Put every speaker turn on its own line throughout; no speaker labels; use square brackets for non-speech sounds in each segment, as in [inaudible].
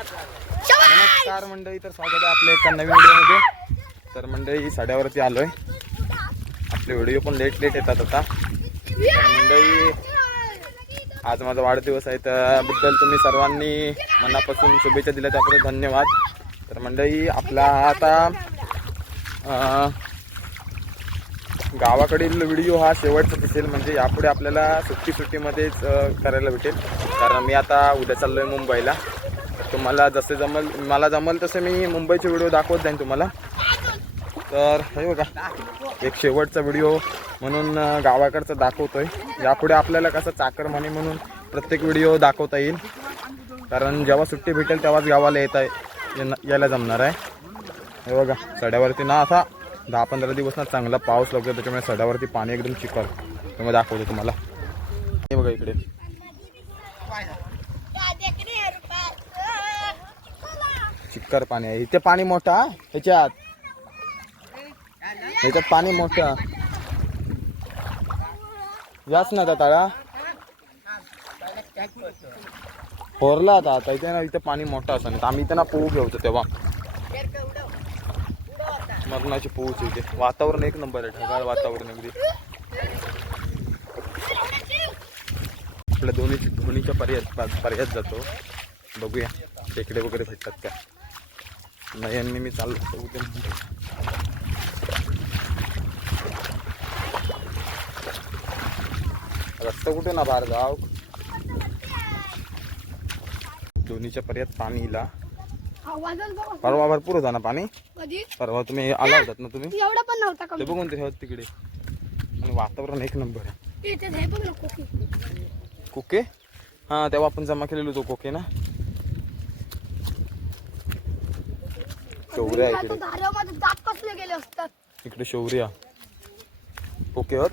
नमस्कार मंडळी तर स्वागत आहे आपल्या एका नवीन व्हिडिओमध्ये. तर मंडळी साड्यावरती आलोय. आपले व्हिडिओ पण लेट लेट येतात आता. मंडळी आज माझा वाढदिवस आहे त्याबद्दल तुम्ही सर्वांनी मनापासून शुभेच्छा दिल्या त्याबद्दल धन्यवाद. तर मंडळी आपला आता गावाकडील व्हिडिओ हा शेवटचा दिसेल म्हणजे यापुढे आपल्याला सुट्टी सुट्टीमध्येच करायला भेटेल. कारण मी आता उद्या चाललोय मुंबईला. तुम्हाला जसे जमल मला जमल तसे मी मुंबईचे व्हिडिओ दाखवत जाईन तुम्हाला. तर हे बघा एक शेवटचा व्हिडिओ म्हणून अं, गावाकडचा दाखवतोय. यापुढे आपल्याला कसं चाकरमानी म्हणून प्रत्येक व्हिडिओ दाखवता येईल. कारण जेव्हा सुट्टी भेटेल तेव्हाच गावाला येता येणं- यायला जमणार आहे. हे बघा सड्यावरती ना असा दहा पंधरा दिवस ना चांगला पाऊस लागतो त्याच्यामुळे सड्यावरती पाणी एकदम चिकल तर मग दाखवतो तुम्हाला. हे बघा इकडे. चिक्कर पाणी आहे. इथे पाणी मोठं हा? ह्याच्यात. ह्याच्यात पाणी मोठं. याच ना आता तळा. फोरला आता आता इथे ना इथे पाणी मोठं असं नाही. तर आम्ही इथे ना पोहू घेवतो तेव्हा. मरणाची पोहूच इथे. वातावरण एक नंबर आहे ढगाळ वातावरण अगदी. आपल्या दोन्ही दोन्हीच्या पर्याय पर्यायात जातो. बघूया टेकडे वगैरे भेटतात का? नयनने मी चाललो होतो उद्या. रस्ता कुठे ना बाहेर गाव दोन्हीच्या पर्यायात पाणी इला.
आवाजच बघ
परवा भरपूर होता ना पाणी? परवा तुम्ही आला होतात ना तुम्ही?
एवढा पण नव्हता
ते बघून ते तिकडे. आणि वातावरण एक नंबर आहे. कोके? हा तेव्हा आपण जमा केलेलो होतो कोके ना. शौर्य आहे इकडे.
धाऱ्यामध्ये दात कसले गेले असतात?
इकडे शौर्य. पोके होत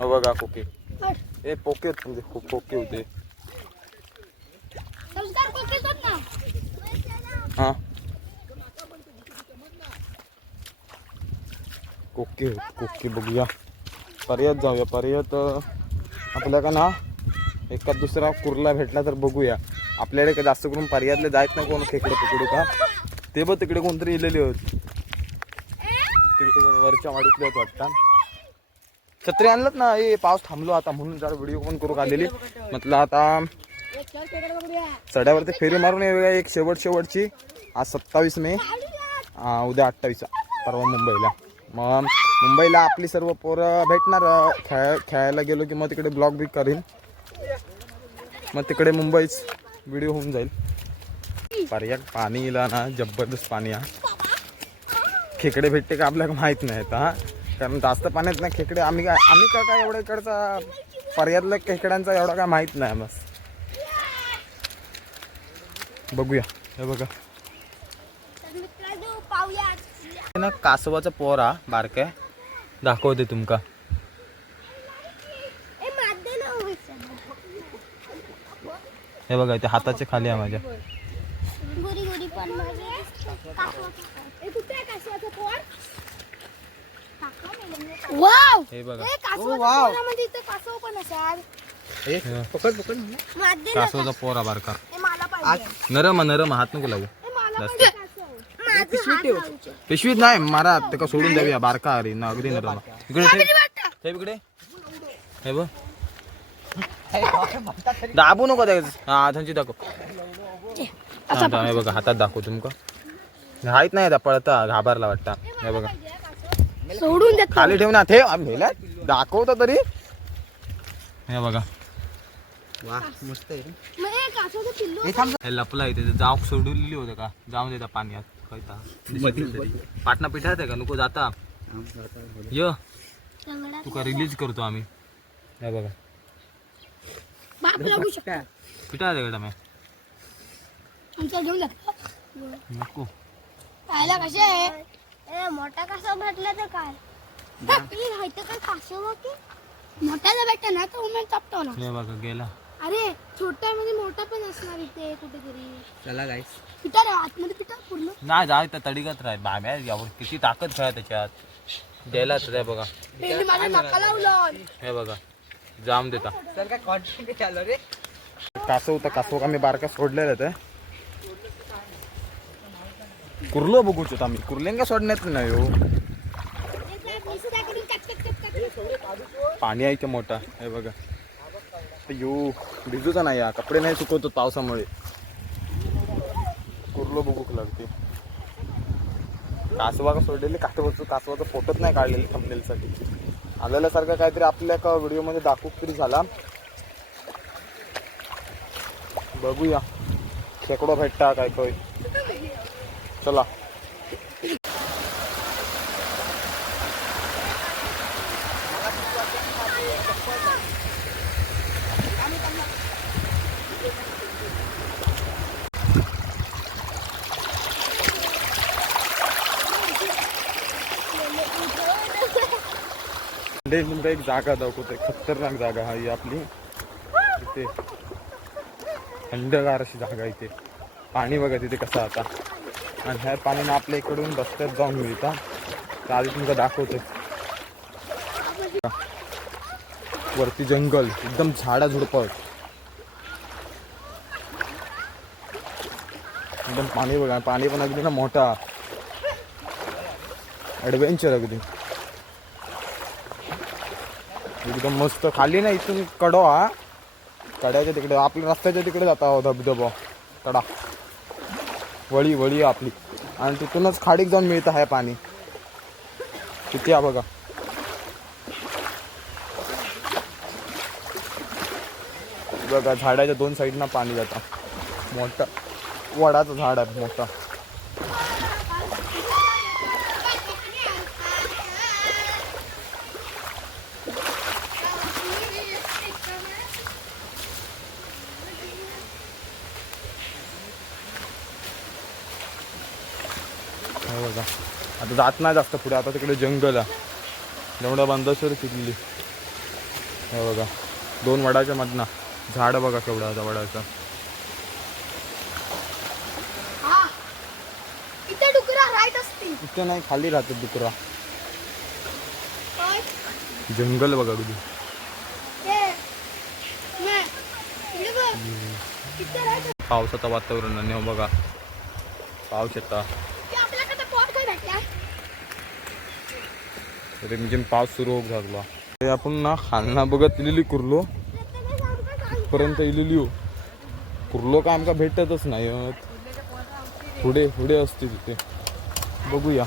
हो बघा
हट.
ए पोके तुमचे खो- कोके होते. हा. कोके कोके बघूया. पर्यात जाऊया पर्यात. आपल्या का ना एका दुसरा कुर्ला भेटला तर बघूया. आपल्याकडे काय जास्त करून पर्यातले जायत नाही कोण खेकडे पकडू का? ते बघ तिकडे कोणतरी इलेले होत तिकडे कोण वरच्या वाडीतले होत वाटतं. छत्री आणलं ना ए पाऊस थांबलो आता म्हणून जरा व्हिडिओ पण करू आलेली म्हटलं आता चढ्यावरती फेरी मारून येऊया एक शेवट शेवटची. आज सत्तावीस मे. उद्या अठ्ठावीस. परवा मुंबईला. मग मुंबईला आपली सर्व पोरं भेटणार खेळ खेळायला गेलो की मग तिकडे ब्लॉग बी करीन. मग तिकडे मुंबईच व्हिडिओ होऊन जाईल. पर्याय पाणी इला ना जबरदस्त पाणी हा खेकडे भेटते का आपल्याला माहीत नाही आता हा? कारण जास्त पाण्यात ना खेकडे. आम्ही काय आम्ही का काय एवढं इकडचा पर्यातल्या खेकड्यांचा एवढा काय माहीत नाही बस. बघूया. हे बघा. ना कासवाचा पोर हा बारकाय दाखवते तुमका. हे बघा इथे हाताचे खाली आहे माझ्या.
पण आहे कासवाचं पोर वाव!
हे बघा.
ए कासवाच्या पोरामध्ये इथे कासव पण असाल
पकड पकड.
मादे ना
कासवाचा पोर बारका.
ए मला पाहिजे.
नरम नरम हात नको लावू. जास्त. पिशवीत नाही मारा. ते का सोडून द्यावी बारका अरे ना अगदी नरम हा. इकडे ठेव. इकडे. हे बघ. दाबू नको त्याच हा त्यांची दाखव. हा, हे बघा हातात दाखव तुमका. हायत नाही आता पळता घाबरला वाटता. हे बघा.
सोडून देतो
खाली ठेव ना ठेव. आम्ही नेला दाखवतो तरी. हे बघा.
मग ए कासवाचं पिल्लू
हे लपला इथे जाव सोडलेली होतं का? जाऊन देता पाण्यात कळता पाटणा पिठात आहे का? नको जाता. य. तुका रिलीज करतो आम्ही. हे बघा.
बाप लागू शकतो.
पिठा. आहे का मी
आमचा घेऊन जा.
नको.
पाहायला कसे आहे? ए मोठा कासव भेटला तर काय? की मोठ्याला भेटत ना तर उमेद चपतो ना
हे बघा गेला.
अरे छोटा मध्ये मोठा पण असणार इथे कुठेतरी.
चला गाईस
पिटा रे आतमध्ये पिटा पूर्ण.
नाही जाय तर तडीगत राह बाब्या यावर किती ताकद खेळा त्याच्यात. गेलाच रे बघा.
माझ्या नाका लावलं
हे बघा. जाम देता.
सर काय कॉन्टेंट चालू रे?
कासव होता कासव आम्ही बारका सोडलेलं ते कुर्लो बघूच आम्ही. कुर्ल्यांका सोडण्यात नाही हो. पाणी आहे का मोठा. हे बघा. येऊ भिजूचा नाही या कपडे नाही सुकवतो पावसामुळे. कुर्लो बघू लागते. कासवा का सोडलेले कासवाचं कासवाचं फोटोच नाही काढलेले थंबनेलसाठी आलेल्यासारखं काहीतरी आपल्या एका व्हिडिओमध्ये दाखवू तरी झाला. बघूया. खेकडो भेटता काय काय. चला. तुमका एक जागा दाखवतोय. खतरनाक जागा हा ही आपली. इथे. थंडगार अशी जागा आहे इथे. पाणी बघा तिथे कसं आता. आणि ह्या पाण्यानं आपल्या इकडून रस्त्यात जाऊन मिळतं. तर आधी तुमचं दाखवतो. वरती जंगल एकदम झाडा झुडपं. एकदम पाणी बघा पाणी पण अगदी ना मोठा. ॲडव्हेंचर अगदी. एकदम मस्त. खाली ना इथून कडो हा कड्याच्या तिकडे आपल्या रस्त्याच्या तिकडे जाता हो धबधबा. कडा. वळी वळी आपली. आणि तिथूनच खाडीक जाऊन मिळतं आहे पाणी. किती आहे बघा. बघा झाडाच्या दोन साईडनं पाणी जातं. मोठं. वडाचं झाड आहे मोठं. हे बघा. आता जात नाही जास्त पुढे. आता तिकडे जंगल आहे. एवढा बांधासर तिथली हे बघा. दोन वडाच्या मधना. झाड बघा केवढा आता वडाचा
इथे
नाही खाली राहतात डुकरा. जंगल बघा कधी पावसाचं वातावरण आणि बघा. पाऊस येता
ते आपल्याकडे पॉट काय भेटला
रिमझिम पाऊस सुरू होऊ झाला ते आपण ना खालना बघत इलेली कुर्लो. पर्यंत इलेली हो. कुर्लो काय आमका भेटतच नाही पुढे पुढे असते तिथे बघूया.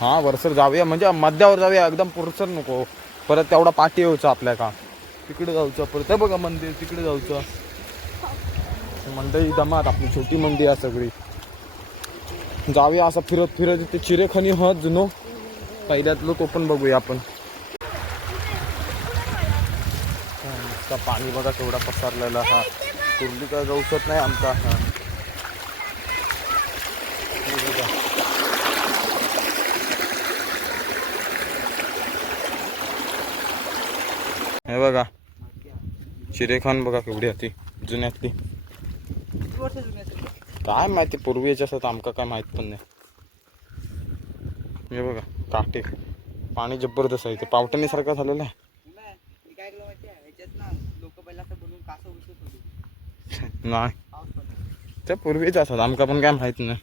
हा वरसर जाऊया. म्हणजे मध्यावर जाऊया. एकदम पुरसर नको. परत तेवढा पाठी यायचा आपल्या का. तिकडे जाऊचं परत. बघा मंदिर तिकडे जाऊचं. मंडई दमात आपली छोटी मंदिर आहे सगळी. जाऊया असं फिरत फिरत ते चिरेखनी ह जुनो. पहिल्यातलं तो पण बघूया आपण. पाणी बघा केवढा पसरलेला हा. कुर्ली काय गवसत नाही आमचा. हा हे बघा. हे बघा चिरेखान बघा केवढी होती. जुन्यातली? काय माहिती पूर्वीच्या असत आमका काय माहीत पण नाही. हे बघा काटे पाणी जबरदस्त आहे ते पावटणी सारखं झालेलं आहे. नाही ते पूर्वीच असतात आमका पण काय माहीत नाही.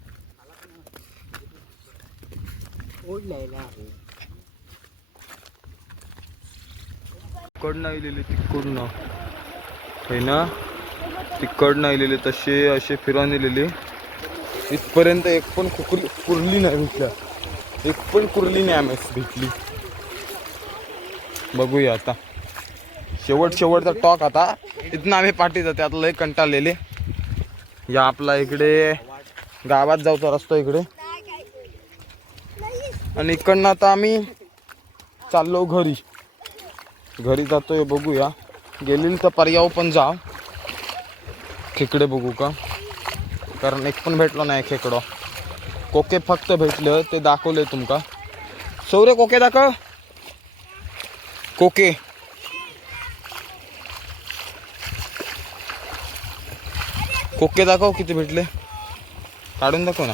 तिकडनं आलेले तिकडनं है ना? तिकडनं आलेले तसे असे फिरवून दिलेले इथपर्यंत एक पण कुकरी कुर्ली नाही भेटल्या. एक पण कुर्ली नाही आम्ही भेटली. बघूया आता. शेवट शेवटचा टॉक आता. इथनं आम्ही पाठी जाते आता लय कंटाळलेले या आपला इकडे गावात जाऊचा रस्ता इकडे. आणि इकडनं आता आम्ही चाललो घरी. घरी जातोय बघूया. गेलेली तर पर्याव पण जा खेकडे बघू का? कारण एक पण भेटलो नाही खेकडं. कोके फक्त भेटलं ते दाखवले तुमका. सौरे कोके दाखव. कोके. कोके दाखव किती भेटले. काढून दाखव ना.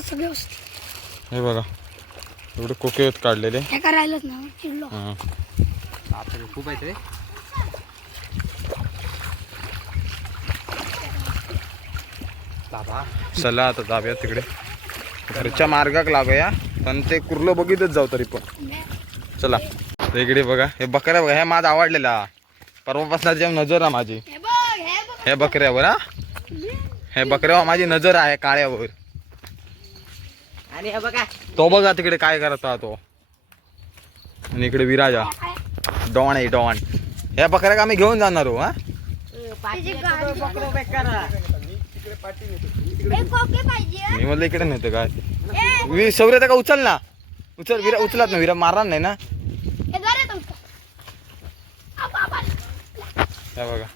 सगळे
हे बघा. एवढे कोके आहेत काढलेले.
हे काय राहिलंच ना
हां
खूप आहेत रे बाबा
चला आता जाऊया तिकडे. घरच्या मार्गाक लागूया. पण ते कुर्लं बघितच जाऊ तरी पण. चला. इकडे बघा. हे बकऱ्या बघा. हे माझा आवडलेला. परवापासून जेव्हा नजर आहे माझी.
हे
बकऱ्यावर हा? हे बकऱ्यावर माझी नजर आहे काळ्यावर.
आणि हे बघा.
तो बघा तिकडे काय करत तो. आणि इकडे विराजा. डॉन आहे डॉन. ह्या बकऱ्या का आम्ही घेऊन जाणार हो? हा मी म्हणलं इकडे नव्हतं काय
ए.
वि शौर्य का उचल ना? उचल विरा उचलत ना विरा मारणार नाही ना?
हे धर रे तुमचं आ, बाबा.
हे बघा.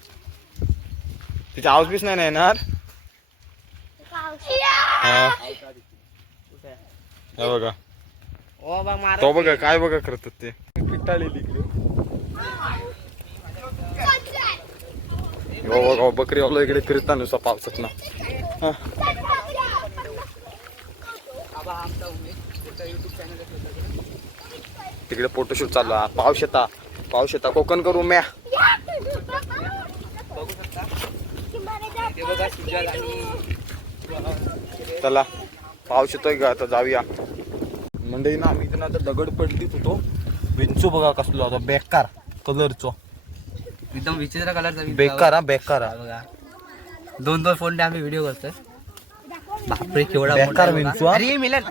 तिचा आवाज पीस नाही ना येणार. हा. हे बघा.
ओ बा मार
तो बघा काय बघा करतात ते. पिटाळलेली इकडे हो बघा बकरी वाला इकडे फिरता नुसता पावसात ना तिकडे फोटोशूट चालू पाऊस येता पाऊस येता कोकण करू म्या. चला पाऊस येतोय का आता जाऊया. म्हणजे ना आम्ही इथं आता दगड पडलीच होतो. विंचू बघा कसलो आता बेकार कलरचो
एकदम विचित्र कलरचा
बेकार हा बेकार हा.
बघा. दोन दोन फोन आम्ही व्हिडिओ करतोय. बापरे केवढा
बेकार
मोठा.
विंचू, हा?
अरे मिलन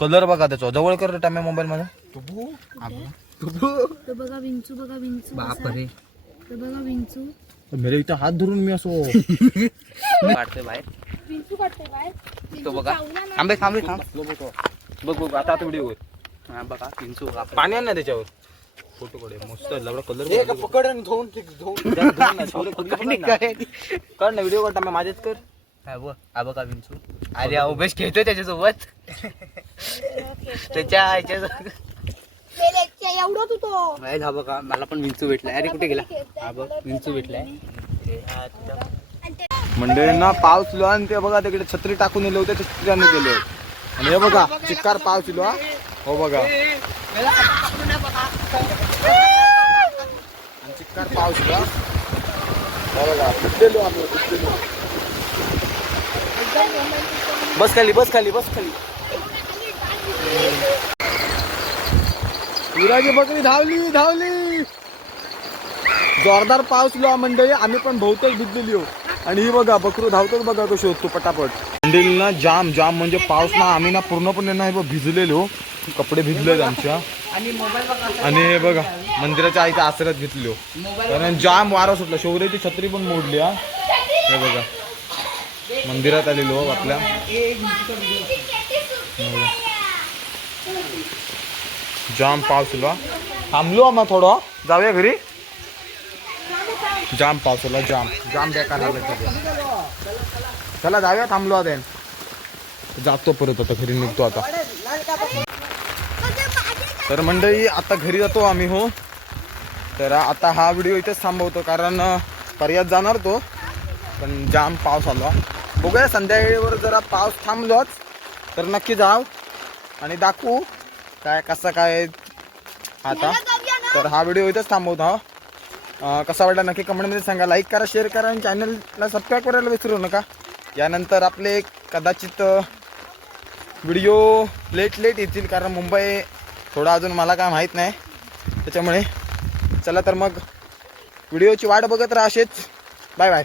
कलर बघा त्याचा. जवळ कर टाम्या मोबाईल मध्ये.
तो बघा विंचू बघा विंचू
बापरे.
तो बघा विंचू.
मेरे इथं हात धरून मी असो. [laughs]
काढतोय बाहेर.
विंचू
तो बघा. थांबे थांबे थांब.
बघ बघ आता व्हिडिओ
हा बघा पिंचू बघा
पाणी आण ना त्याच्यावर. फोटो कडे मस्त [laughs] एवढा कलर
पकड धुवून
कर ना व्हिडिओ कर.
बघा विंचू. अरे उमेश खेळतोय त्याच्यासोबत. त्याच्या ह्याच्या
एवढं तू तो.
हा बघा मला पण विंचू भेटलाय. अरे कुठे गेला? हा बघ विंचू भेटलाय. हा.
मंडळींना पाऊस सुरू आणि ते बघा तिकडे छत्री टाकून नेले होते ते छत्र्याने गेले आणि हे बघा चिक्कार पाऊस सुरू हा. हो बघा. पाऊस. हे बघा भिजलेलो आम्ही भिजलेलो. बस खाली बस खाली. बस खाली विराजी बकरी धावली धावली. जोरदार पाऊस लो मंडळी आम्ही पण बहुतेक भिजलेली हो. आणि ही बघा बकरू धावतोच बघा तो शोधतो पटापट. मंडळी ना जाम जाम म्हणजे पाऊस ना आम्ही ना पूर्णपणे ना हे बघ भिजलेलो. कपडे भिजलेत आमच्या.
आणि मोबाईल बघा.
आणि हे बघा. मंदिराच्या आईचा आश्रयात घेतलो हो. कारण जाम वारा सुटला. शौर्याची छत्री पण मोडली हा. हे बघा. मंदिरात आलेलो आपल्या. जाम पाऊस आला थांबलो आम्हा थोडं. जाऊया घरी. जाम पाऊस आला जाम. जाम बेकार चला जाऊया थांबलो आता. जातो परत आता घरी निघतो आता. तर मंडळी आता घरी जातो आम्ही हो. तर आता हा व्हिडिओ इथेच थांबवतो कारण पर्यात जाणार तो. पण जाम पाऊस आला. बघूया संध्याकाळीवर जरा पाऊस थांबलोच तर नक्की जाव आणि दाखवू काय कसं काय आता. तर हा व्हिडिओ इथेच थांबवतो हा. कसा वाटला नक्की कमेंटमध्ये सांगा. लाईक करा शेअर करा आणि चॅनलला सबस्क्राईब करायला विसरू नका. यानंतर आपले कदाचित व्हिडिओ लेट लेट येतील कारण मुंबई थोडं अजून मला काय माहीत नाही. त्याच्यामुळे चला तर मग. व्हिडिओची वाट बघत राहा असेच. Bye bye.